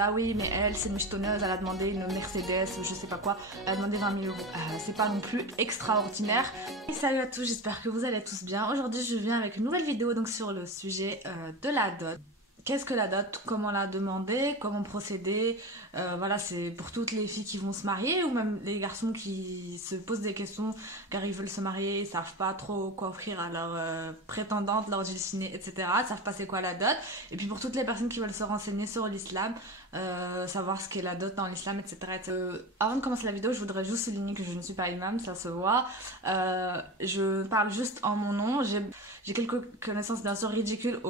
Ah oui, mais elle, c'est une michetonneuse, elle a demandé une Mercedes ou je sais pas quoi, elle a demandé 20 000 euros. C'est pas non plus extraordinaire. Et salut à tous, j'espère que vous allez tous bien. Aujourd'hui, je viens avec une nouvelle vidéo donc sur le sujet de la dot. Qu'est-ce que la dot? Comment la demander? Comment procéder? Voilà, c'est pour toutes les filles qui vont se marier ou même les garçons qui se posent des questions car ils veulent se marier, ils savent pas trop quoi offrir à leur prétendante, leur dulcinée, etc. Ils savent pas c'est quoi la dot. Et puis pour toutes les personnes qui veulent se renseigner sur l'islam, savoir ce qu'est la dot dans l'islam, etc. Avant de commencer la vidéo, je voudrais juste souligner que je ne suis pas imam, ça se voit. Je parle juste en mon nom. J'ai quelques connaissances bien sûr ridicules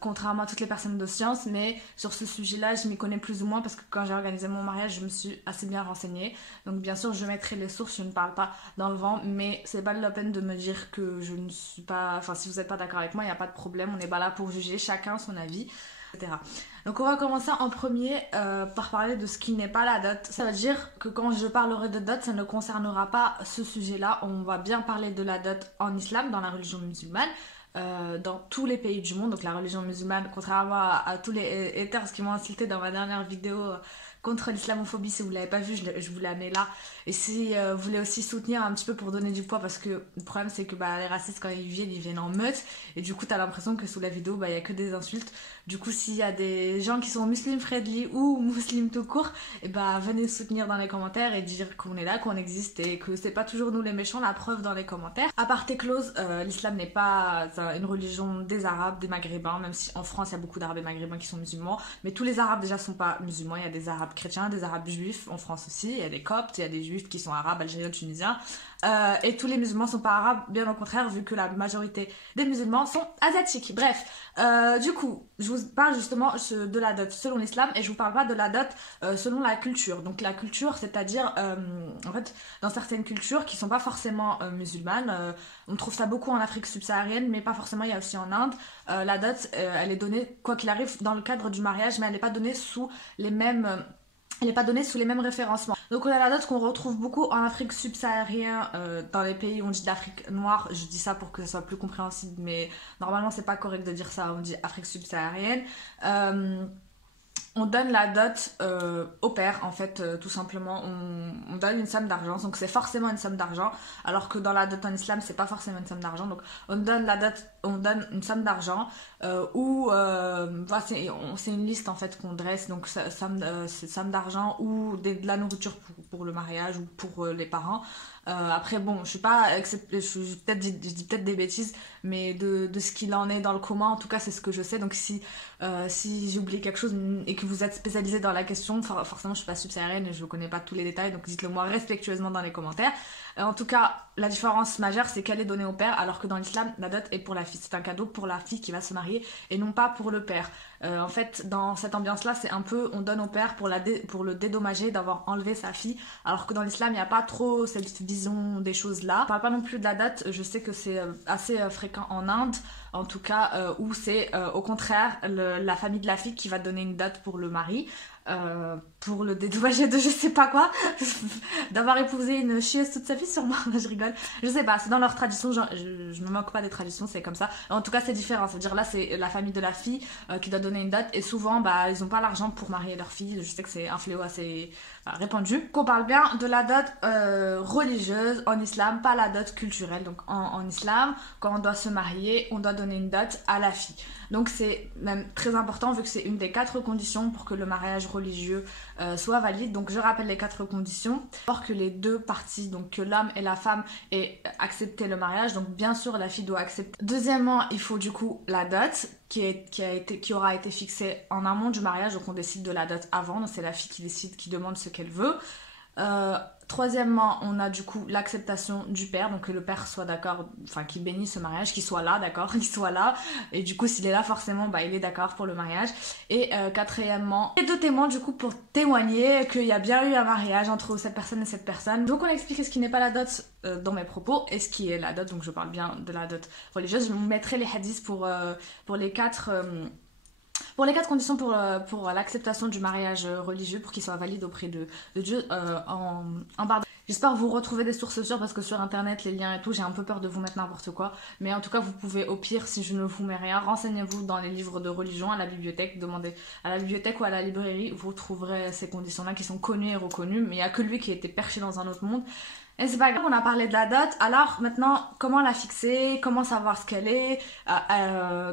contrairement à toutes les personnes de science, mais sur ce sujet-là, je m'y connais plus ou moins parce que quand j'ai organisé mon mariage, je me suis assez bien renseignée. Donc bien sûr, je mettrai les sources, je ne parle pas dans le vent, mais c'est pas la peine de me dire que je ne suis pas... Enfin, si vous n'êtes pas d'accord avec moi, il n'y a pas de problème, on n'est pas là pour juger, chacun son avis, etc. Donc on va commencer en premier par parler de ce qui n'est pas la dot. Ça veut dire que quand je parlerai de dot, ça ne concernera pas ce sujet-là. On va bien parler de la dot en islam, dans la religion musulmane. Dans tous les pays du monde, donc la religion musulmane, contrairement à tous les haters qui m'ont insulté dans ma dernière vidéo contre l'islamophobie, si vous ne l'avez pas vu, je vous la mets là. Et si vous voulez aussi soutenir un petit peu pour donner du poids, parce que le problème c'est que les racistes quand ils viennent en meute, et du coup t'as l'impression que sous la vidéo il y a que des insultes. Du coup s'il y a des gens qui sont musulmans friendly ou musulmans tout court, et venez soutenir dans les commentaires et dire qu'on est là, qu'on existe et que c'est pas toujours nous les méchants, la preuve dans les commentaires. À part close, l'islam n'est pas une religion des arabes, des maghrébins, même si en France il y a beaucoup d'arabes et maghrébins qui sont musulmans, mais tous les arabes déjà sont pas musulmans. Il y a des arabes chrétiens, des arabes juifs en France aussi, il y a des coptes, il y a des juifs qui sont arabes, algériens, tunisiens, et tous les musulmans sont pas arabes, bien au contraire, vu que la majorité des musulmans sont asiatiques. Bref, du coup, je vous parle justement de la dot selon l'islam, et je vous parle pas de la dot selon la culture. Donc la culture, c'est-à-dire en fait dans certaines cultures qui sont pas forcément musulmanes, on trouve ça beaucoup en Afrique subsaharienne, mais pas forcément, il y a aussi en Inde. La dot, elle est donnée, quoi qu'il arrive, dans le cadre du mariage, mais elle n'est pas donnée sous les mêmes... elle n'est pas donnée sous les mêmes référencements. Donc on a la dot qu'on retrouve beaucoup en Afrique subsaharienne, dans les pays où on dit d'Afrique noire. Je dis ça pour que ça soit plus compréhensible, mais normalement c'est pas correct de dire ça, on dit Afrique subsaharienne. On donne la dot au père, en fait, tout simplement. On donne une somme d'argent, donc c'est forcément une somme d'argent, alors que dans la dot en islam, c'est pas forcément une somme d'argent. Donc on donne la dot, on donne une somme d'argent, c'est une liste en fait qu'on dresse, donc c'est somme d'argent ou de la nourriture pour le mariage ou pour les parents. Après bon, je suis pas, je dis peut-être des bêtises, mais de ce qu'il en est dans le commun, en tout cas c'est ce que je sais. Donc si j'ai oublié quelque chose et que vous êtes spécialisé dans la question, forcément je suis pas subsaharienne et je connais pas tous les détails, donc dites-le moi respectueusement dans les commentaires. En tout cas, la différence majeure c'est qu'elle est donnée au père, alors que dans l'islam la dot est pour la fille, c'est un cadeau pour la fille qui va se marier et non pas pour le père. En fait, dans cette ambiance-là, c'est un peu, on donne au père pour le dédommager d'avoir enlevé sa fille, alors que dans l'islam, il n'y a pas trop cette vision des choses-là. Je parle pas non plus de la dot, je sais que c'est assez fréquent en Inde, en tout cas, où c'est au contraire la famille de la fille qui va donner une dot pour le mari. Pour le dédommager de je sais pas quoi, d'avoir épousé une chieuse toute sa vie sûrement. Je rigole, je sais pas, c'est dans leur tradition, je me moque pas des traditions, c'est comme ça. En tout cas c'est différent, ça veut dire là c'est la famille de la fille qui doit donner une dot, et souvent ils ont pas l'argent pour marier leur fille. Je sais que c'est un fléau assez répandu. Qu'on parle bien de la dot religieuse en islam, pas la dot culturelle. Donc en islam, quand on doit se marier, on doit donner une dot à la fille. Donc c'est même très important vu que c'est une des 4 conditions pour que le mariage religieux soit valide. Donc je rappelle les 4 conditions. D'abord que les deux parties, donc que l'homme et la femme, aient accepté le mariage. Donc bien sûr la fille doit accepter. Deuxièmement, il faut du coup la dot qui aura été fixée en amont du mariage. Donc on décide de la dot avant. Donc c'est la fille qui décide, qui demande ce qu'elle veut. Troisièmement, on a du coup l'acceptation du père, donc que le père soit d'accord, enfin qu'il bénisse ce mariage, qu'il soit là, d'accord, qu'il soit là, et du coup s'il est là forcément il est d'accord pour le mariage. Et quatrièmement, les 2 témoins du coup pour témoigner qu'il y a bien eu un mariage entre cette personne et cette personne. Donc on a expliqué ce qui n'est pas la dot dans mes propos et ce qui est la dot, donc je parle bien de la dot religieuse. Je vous mettrai les hadiths pour les 4 Pour les 4 conditions pour l'acceptation du mariage religieux, pour qu'il soit valide auprès de Dieu, en barre. J'espère vous retrouver des sources sûres parce que sur internet, les liens et tout, j'ai un peu peur de vous mettre n'importe quoi. Mais en tout cas, vous pouvez, au pire, si je ne vous mets rien, renseignez-vous dans les livres de religion, à la bibliothèque, demandez à la bibliothèque ou à la librairie, vous trouverez ces conditions-là qui sont connues et reconnues. Mais il n'y a que lui qui était perché dans un autre monde. Et c'est pas grave, on a parlé de la dot, alors maintenant, comment la fixer, comment savoir ce qu'elle est,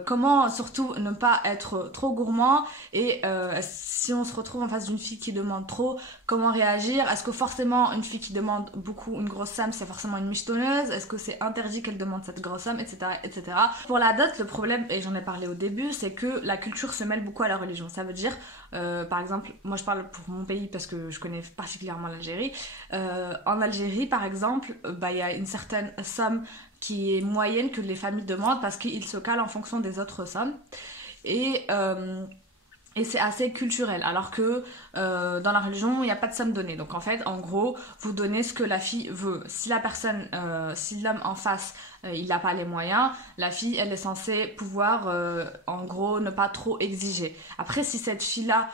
comment surtout ne pas être trop gourmand, et si on se retrouve en face d'une fille qui demande trop, comment réagir, est-ce que forcément une fille qui demande beaucoup une grosse somme, c'est forcément une michetonneuse, est-ce que c'est interdit qu'elle demande cette grosse somme, etc., etc. Pour la dot, le problème, et j'en ai parlé au début, c'est que la culture se mêle beaucoup à la religion, ça veut dire, par exemple, moi je parle pour mon pays parce que je connais particulièrement l'Algérie, en Algérie, par exemple, il y a une certaine somme qui est moyenne que les familles demandent parce qu'ils se calent en fonction des autres sommes. Et c'est assez culturel, alors que dans la religion, il n'y a pas de somme donnée. Donc en fait, en gros, vous donnez ce que la fille veut. Si la personne, si l'homme en face, il n'a pas les moyens, la fille, elle est censée pouvoir, en gros, ne pas trop exiger. Après, si cette fille-là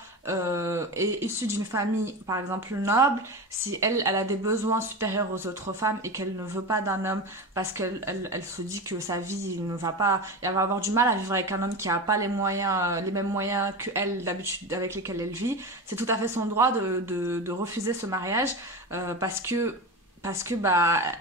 est issue d'une famille, par exemple, noble, si elle a des besoins supérieurs aux autres femmes et qu'elle ne veut pas d'un homme parce qu'elle se dit que sa vie ne va pas, elle va avoir du mal à vivre avec un homme qui n'a pas les moyens, les mêmes moyens qu'elle d'habitude avec lesquels elle vit, c'est tout à fait son droit de refuser ce mariage parce que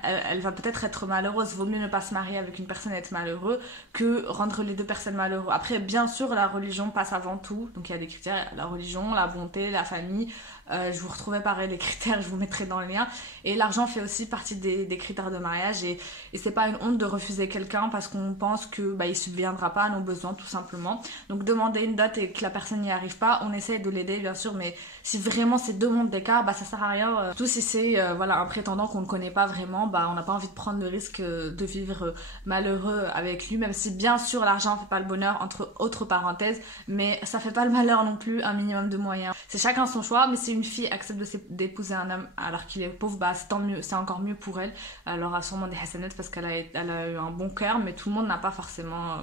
elle va peut-être être malheureuse. Vaut mieux ne pas se marier avec une personne et être malheureux que rendre les deux personnes malheureuses. Après, bien sûr, la religion passe avant tout. Donc il y a des critères, la religion, la bonté, la famille. Je vous retrouverai pareil les critères, je vous mettrai dans le lien. Et l'argent fait aussi partie des critères de mariage. Et c'est pas une honte de refuser quelqu'un parce qu'on pense que il subviendra pas à nos besoins, tout simplement. Donc demander une dot et que la personne n'y arrive pas, on essaye de l'aider, bien sûr. Mais si vraiment c'est 2 mondes d'écart, ça sert à rien. Surtout si c'est un prétendant qu'on ne connaît pas vraiment, on n'a pas envie de prendre le risque de vivre malheureux avec lui, même si bien sûr l'argent fait pas le bonheur, entre autres parenthèses, mais ça fait pas le malheur non plus, un minimum de moyens. C'est chacun son choix, mais si une fille accepte d'épouser un homme alors qu'il est pauvre, c'est tant mieux, c'est encore mieux pour elle. Elle aura sûrement des hasanettes parce qu'elle a eu un bon cœur, mais tout le monde n'a pas forcément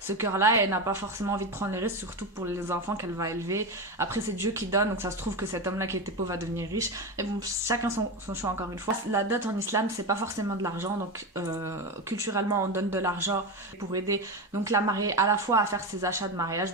ce cœur-là et elle n'a pas forcément envie de prendre les risques, surtout pour les enfants qu'elle va élever. Après, c'est Dieu qui donne, donc ça se trouve que cet homme-là qui était pauvre va devenir riche. Et bon, chacun son choix encore une fois. La dot en islam, c'est pas forcément de l'argent, donc culturellement on donne de l'argent pour aider donc la mariée à la fois à faire ses achats de mariage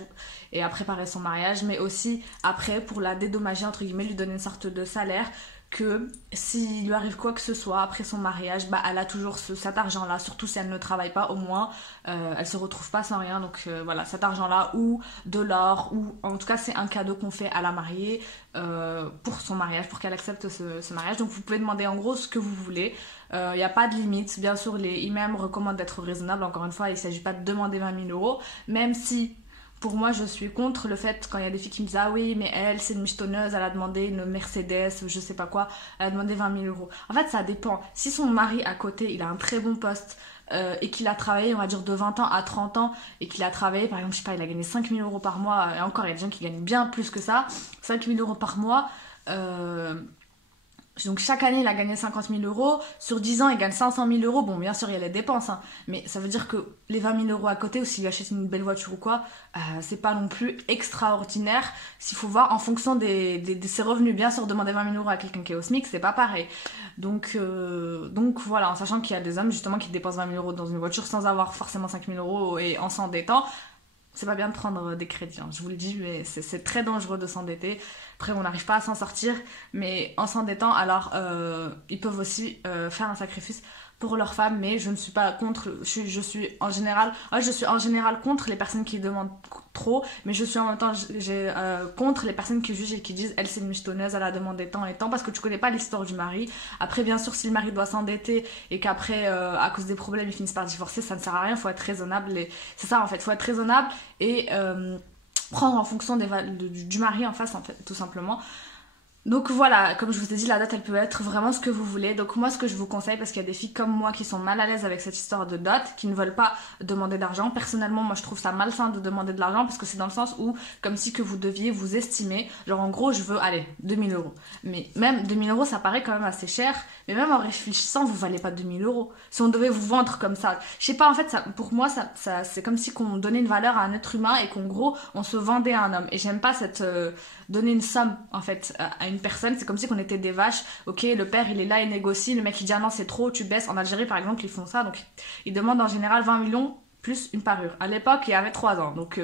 et à préparer son mariage, mais aussi après pour la dédommager entre guillemets, lui donner une sorte de salaire que s'il lui arrive quoi que ce soit après son mariage, elle a toujours cet argent là, surtout si elle ne travaille pas, au moins elle se retrouve pas sans rien. Donc voilà, cet argent là ou de l'or, ou en tout cas c'est un cadeau qu'on fait à la mariée pour son mariage, pour qu'elle accepte ce mariage. Donc vous pouvez demander en gros ce que vous voulez, il n'y a pas de limite. Bien sûr les imams recommandent d'être raisonnable, encore une fois il ne s'agit pas de demander 20 000 €, même si pour moi, je suis contre le fait quand il y a des filles qui me disent « Ah oui, mais elle, c'est une michetonneuse, elle a demandé une Mercedes, je sais pas quoi, elle a demandé 20 000 €. » En fait, ça dépend. Si son mari à côté, il a un très bon poste et qu'il a travaillé, on va dire, de 20 ans à 30 ans et qu'il a travaillé, par exemple, je sais pas, il a gagné 5 000 € par mois, et encore, il y a des gens qui gagnent bien plus que ça, 5 000 € par mois, donc chaque année il a gagné 50 000 €, sur 10 ans il gagne 500 000 €, bon bien sûr il y a les dépenses, mais ça veut dire que les 20 000 € à côté, ou s'il achète une belle voiture ou quoi, c'est pas non plus extraordinaire. S'il faut voir en fonction de ses revenus, bien sûr demander 20 000 € à quelqu'un qui est au SMIC c'est pas pareil. Donc voilà, en sachant qu'il y a des hommes justement qui dépensent 20 000 € dans une voiture sans avoir forcément 5 000 € et en s'endettant. C'est pas bien de prendre des crédits, je vous le dis, mais c'est très dangereux de s'endetter. Après, on n'arrive pas à s'en sortir, mais en s'endettant, alors ils peuvent aussi faire un sacrifice pour leurs femmes, mais je ne suis pas contre, je suis en général contre les personnes qui demandent trop, mais je suis en même temps contre les personnes qui jugent et qui disent elle c'est une michetonneuse, elle a demandé tant et tant, parce que tu connais pas l'histoire du mari. Après bien sûr si le mari doit s'endetter et qu'après à cause des problèmes ils finissent par divorcer, ça ne sert à rien, faut être raisonnable, et c'est ça en fait, faut être raisonnable et prendre en fonction du mari en face en fait, tout simplement. Donc voilà, comme je vous ai dit, la dot elle peut être vraiment ce que vous voulez. Donc moi ce que je vous conseille, parce qu'il y a des filles comme moi qui sont mal à l'aise avec cette histoire de dot, qui ne veulent pas demander d'argent. Personnellement moi je trouve ça malsain de demander de l'argent, parce que c'est dans le sens où comme si que vous deviez vous estimer, genre en gros je veux, allez, 2000 euros. Mais même 2000 euros ça paraît quand même assez cher, mais même en réfléchissant vous valez pas 2000 euros. Si on devait vous vendre comme ça, je sais pas, en fait ça, pour moi c'est comme si qu'on donnait une valeur à un être humain et qu'en gros on se vendait à un homme. Et j'aime pas cette... donner une somme en fait à une personne, c'est comme si on était des vaches. Ok, le père il est là, il négocie, le mec il dit ah non c'est trop, tu baisses. En Algérie par exemple ils font ça, donc ils demandent en général 20 millions plus une parure. À l'époque il y avait 3 ans, donc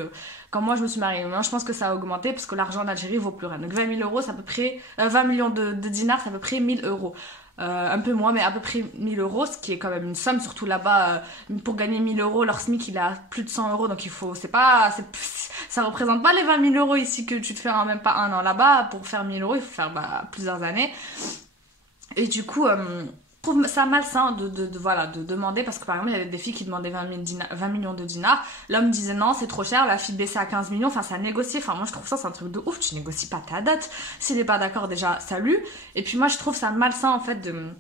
quand moi je me suis mariée, maintenant je pense que ça a augmenté parce que l'argent en Algérie vaut plus rien. Donc 20 000 euros c'est à peu près 20 millions de dinars, c'est à peu près 1000 euros. Un peu moins, mais à peu près 1000 euros, ce qui est quand même une somme, surtout là-bas. Pour gagner 1000 euros, leur SMIC il est à plus de 100 euros, donc il faut, ça représente pas les 20 000 euros ici que tu te fais en même pas un an. Là-bas, pour faire 1000 euros, il faut faire plusieurs années. Et du coup, je trouve ça malsain voilà, de demander, parce que par exemple, il y avait des filles qui demandaient 20 millions de dinars. L'homme disait non, c'est trop cher, la fille baissait à 15 millions, enfin ça négociait. Enfin, moi je trouve ça, c'est un truc de ouf, tu négocies pas ta dot. S'il n'est pas d'accord, déjà, salut. Et puis moi, je trouve ça malsain en fait de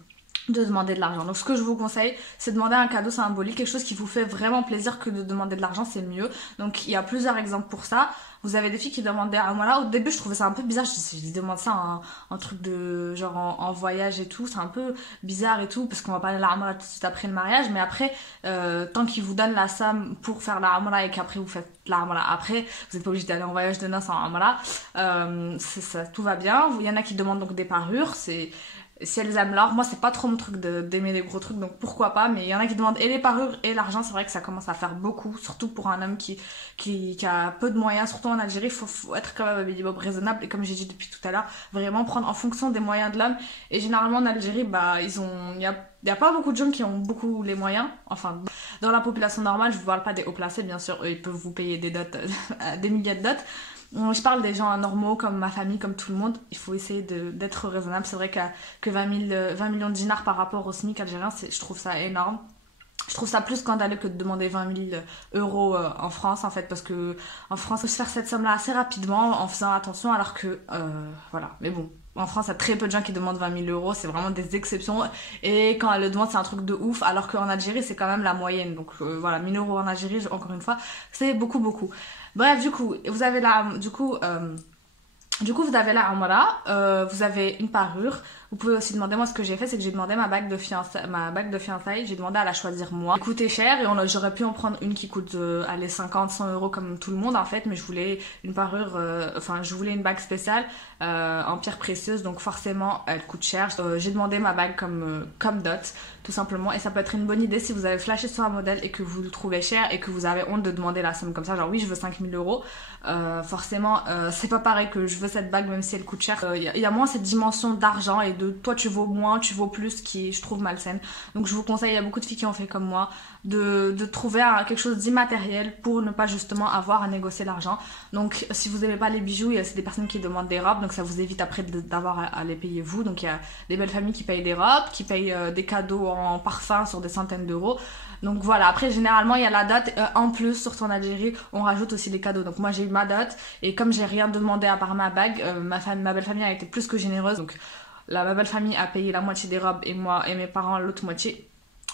demander de l'argent. Donc ce que je vous conseille, c'est de demander un cadeau symbolique, quelque chose qui vous fait vraiment plaisir, que de demander de l'argent, c'est mieux. Donc il y a plusieurs exemples pour ça. Vous avez des filles qui demandaient à moi là, au début je trouvais ça un peu bizarre, je demande ça un truc de genre en voyage et tout, c'est un peu bizarre et tout, parce qu'on va parler de la Hamra tout de suite après le mariage, mais après, tant qu'ils vous donnent la somme pour faire la Hamra et qu'après vous faites la Hamra après, vous n'êtes pas obligé d'aller en voyage de noces en Hamra, ça, tout va bien. Il y en a qui demandent donc des parures, c'est... Si elles aiment l'or, moi c'est pas trop mon truc d'aimer les gros trucs, donc pourquoi pas, mais il y en a qui demandent et les parures et l'argent, c'est vrai que ça commence à faire beaucoup, surtout pour un homme qui a peu de moyens, surtout en Algérie, faut être quand même un minimum raisonnable, et comme j'ai dit depuis tout à l'heure, vraiment prendre en fonction des moyens de l'homme. Et généralement en Algérie, il y a pas beaucoup de gens qui ont beaucoup les moyens, enfin dans la population normale, je vous parle pas des hauts placés, bien sûr, eux ils peuvent vous payer des dots, des milliers de dots. Je parle des gens normaux comme ma famille, comme tout le monde. Il faut essayer d'être raisonnable. C'est vrai que 20 millions de dinars par rapport au SMIC algérien, je trouve ça énorme. Je trouve ça plus scandaleux que de demander 20 000 euros en France, en fait, parce que en France, on peut se faire cette somme-là assez rapidement en faisant attention, alors que, voilà. Mais bon, en France, il y a très peu de gens qui demandent 20 000 euros, c'est vraiment des exceptions. Et quand elles le demandent, c'est un truc de ouf, alors qu'en Algérie, c'est quand même la moyenne. Donc voilà, 1000 euros en Algérie, encore une fois, c'est beaucoup, beaucoup. Bref, du coup, vous avez vous avez la Hamra, vous avez une parure. Vous pouvez aussi demander, moi ce que j'ai fait, c'est que j'ai demandé ma bague de fiançailles, j'ai demandé à la choisir moi. Elle coûtait cher et j'aurais pu en prendre une qui coûte allez, 50, 100 euros comme tout le monde en fait, mais je voulais une parure, je voulais une bague spéciale en pierre précieuse, donc forcément elle coûte cher. J'ai demandé ma bague comme dot, tout simplement, et ça peut être une bonne idée si vous avez flashé sur un modèle et que vous le trouvez cher et que vous avez honte de demander la somme comme ça, genre oui je veux 5000 euros, forcément c'est pas pareil que je veux cette bague même si elle coûte cher. Il y a moins cette dimension d'argent et de toi tu vaux moins, tu vaux plus, qui je trouve malsaine. Donc je vous conseille, il y a beaucoup de filles qui ont fait comme moi, de trouver quelque chose d'immatériel pour ne pas justement avoir à négocier l'argent. Donc si vous n'aimez pas les bijoux, c'est des personnes qui demandent des robes, donc ça vous évite après d'avoir à les payer vous. Donc il y a des belles familles qui payent des robes, qui payent des cadeaux en parfum sur des centaines d'euros. Donc voilà, après généralement il y a la dot, en plus surtout en Algérie on rajoute aussi des cadeaux. Donc moi j'ai eu ma dot et comme j'ai rien demandé à part ma bague, ma belle famille a été plus que généreuse. Donc ma belle famille a payé la moitié des robes et moi et mes parents l'autre moitié,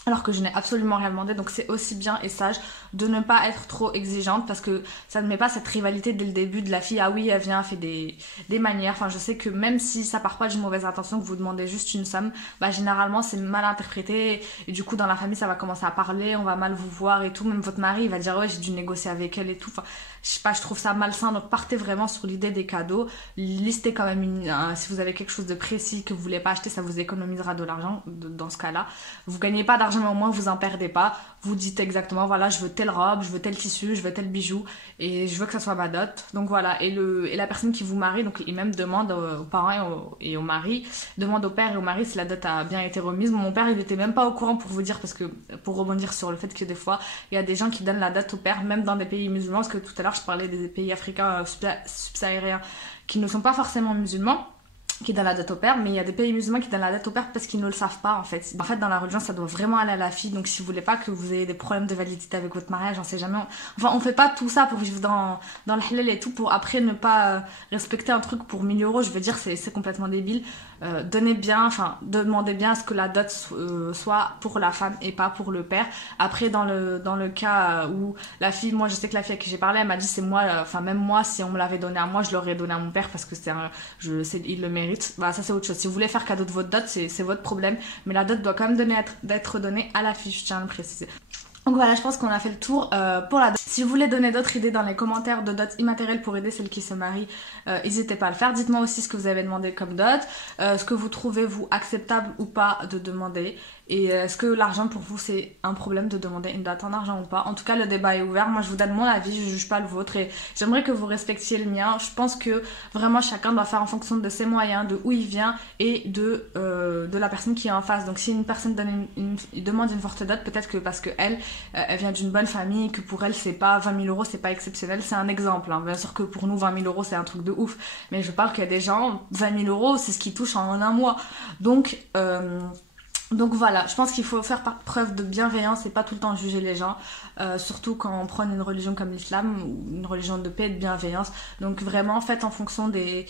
alors que je n'ai absolument rien demandé. Donc c'est aussi bien et sage de ne pas être trop exigeante, parce que ça ne met pas cette rivalité dès le début de la fille, ah oui elle vient, elle fait des manières. Enfin je sais que même si ça part pas d'une mauvaise intention, que vous demandez juste une somme, généralement c'est mal interprété et du coup dans la famille ça va commencer à parler, on va mal vous voir et tout. Même votre mari il va dire ouais j'ai dû négocier avec elle et tout. Enfin je sais pas, je trouve ça malsain. Donc partez vraiment sur l'idée des cadeaux, listez quand même si vous avez quelque chose de précis que vous voulez pas acheter, ça vous économisera de l'argent dans ce cas là. Vous gagnez pas d'argent mais au moins vous en perdez pas. Vous dites exactement voilà je veux telle robe, je veux tel tissu, je veux tel bijou et je veux que ça soit ma dot. Donc voilà, et la personne qui vous marie, donc il même demande aux parents et au mari, demande au père et au mari si la dot a bien été remise. Mon père il était même pas au courant, pour vous dire, parce que pour rebondir sur le fait que des fois il y a des gens qui donnent la dot au père même dans des pays musulmans, parce que tout à l'heure je parlais des pays africains subsahariens qui ne sont pas forcément musulmans. qui donne la dot au père, mais il y a des pays musulmans qui donnent la dot au père parce qu'ils ne le savent pas en fait. En fait, dans la religion, ça doit vraiment aller à la fille, donc si vous voulez pas que vous ayez des problèmes de validité avec votre mariage, on sait jamais. Enfin, on fait pas tout ça pour vivre dans le halal et tout, pour après ne pas respecter un truc pour 1000 euros. Je veux dire, c'est complètement débile. Donnez bien, enfin, demandez bien à ce que la dot soit pour la femme et pas pour le père. Après, dans le cas où la fille, moi je sais que la fille à qui j'ai parlé, elle m'a dit c'est moi, enfin même moi, si on me l'avait donné à moi, je l'aurais donné à mon père parce que il le mérite. Bah ça c'est autre chose. Si vous voulez faire cadeau de votre dot, c'est votre problème, mais la dot doit quand même d'être donnée à la fille, je tiens à le préciser. Donc voilà, je pense qu'on a fait le tour pour la dot. Si vous voulez donner d'autres idées dans les commentaires de dot immatérielle pour aider celles qui se marient, n'hésitez pas à le faire. Dites-moi aussi ce que vous avez demandé comme dot, ce que vous trouvez vous acceptable ou pas de demander. Et est-ce que l'argent pour vous c'est un problème de demander une dot en argent ou pas? En tout cas le débat est ouvert, moi je vous donne mon avis, je juge pas le vôtre et j'aimerais que vous respectiez le mien. Je pense que vraiment chacun doit faire en fonction de ses moyens, de où il vient et de la personne qui est en face. Donc si une personne demande une forte dot, peut-être que parce que elle vient d'une bonne famille, que pour elle c'est pas 20 000 euros, c'est pas exceptionnel, c'est un exemple hein. Bien sûr que pour nous 20 000 euros c'est un truc de ouf, mais je parle qu'il y a des gens, 20 000 euros c'est ce qu'ils touchent en un mois. Donc voilà, je pense qu'il faut faire preuve de bienveillance et pas tout le temps juger les gens, surtout quand on prend une religion comme l'islam, ou une religion de paix et de bienveillance. Donc vraiment faites en fonction des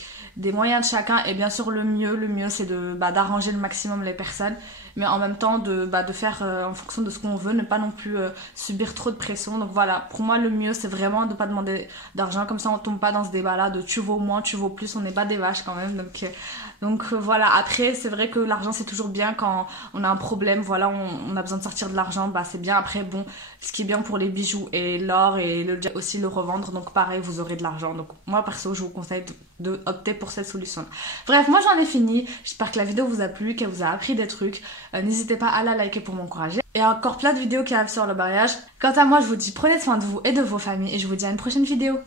moyens de chacun, et bien sûr le mieux c'est d'arranger le maximum les personnes, mais en même temps de faire en fonction de ce qu'on veut, ne pas non plus subir trop de pression. Donc voilà, pour moi le mieux c'est vraiment de pas demander d'argent, comme ça on tombe pas dans ce débat là de tu vaux moins, tu vaux plus, on n'est pas des vaches quand même. Donc voilà, après c'est vrai que l'argent c'est toujours bien quand on a un problème, voilà, on a besoin de sortir de l'argent, bah c'est bien. Après bon, ce qui est bien pour les bijoux et l'or et aussi le revendre, donc pareil vous aurez de l'argent. Donc moi perso je vous conseille de opter pour cette solution. Bref, moi j'en ai fini, j'espère que la vidéo vous a plu, qu'elle vous a appris des trucs. N'hésitez pas à la liker pour m'encourager. Et encore plein de vidéos qui arrivent sur le mariage. Quant à moi je vous dis prenez soin de vous et de vos familles et je vous dis à une prochaine vidéo.